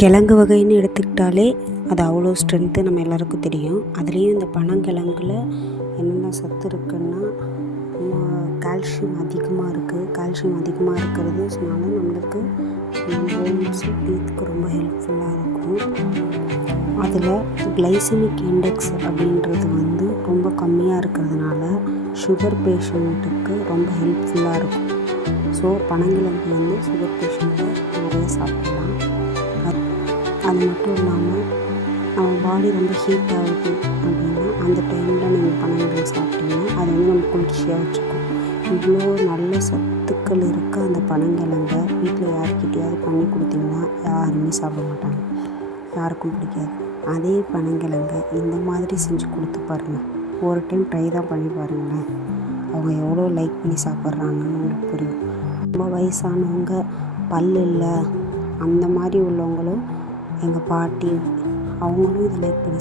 கிழங்கு வகைன்னு எடுத்துக்கிட்டாலே அது அவ்வளோ ஸ்ட்ரென்த்து நம்ம எல்லாருக்கும் தெரியும். அதுலேயும் இந்த பனங்கிழங்குல என்னென்ன சத்து இருக்குன்னா கால்சியம் அதிகமாக இருக்குது. கால்சியம் அதிகமாக இருக்கிறதுனால நம்மளுக்கு போன்ஸு டீத்துக்கு ரொம்ப ஹெல்ப்ஃபுல்லாக இருக்கும். அதில் கிளைசமிக் இண்டெக்ஸ் அப்படின்றது ரொம்ப கம்மியாக இருக்கிறதுனால சுகர் பேஷண்ட்டுக்கு ரொம்ப ஹெல்ப்ஃபுல்லாக இருக்கும். ஸோ பனங்கிழங்கு சுகர் பேஷண்ட்டை நிறைய சாப்பிடலாம். அது மட்டும் இல்லாமல் நம்ம பாடி ரொம்ப ஹீட் ஆகுது அப்படின்னா அந்த டைமில் நீங்கள் பனங்கிழங்கு சாப்பிட்டீங்கன்னா அது நம்ம குளிர்ச்சியாக வச்சுக்கும். இவ்வளோ நல்ல சத்துக்கள் இருக்க அந்த பனங்கிழங்கை வீட்டில் யார்கிட்டையாவது பண்ணி கொடுத்தீங்கன்னா யாருமே சாப்பிட மாட்டாங்க, யாருக்கும் பிடிக்காது. அதே பனங்கிழங்கை இந்த மாதிரி செஞ்சு கொடுத்து பாருங்கள். ஒரு டைம் ட்ரை தான் பண்ணி பாருங்களேன், அவங்க எவ்வளோ லைக் பண்ணி சாப்பிட்றாங்கன்னு உங்களுக்கு புரியும். ரொம்ப வயசானவங்க, பல் இல்லை, அந்த மாதிரி உள்ளவங்களும், எங்கள் பாட்டி அவங்களும் இதை லைக் பண்ணி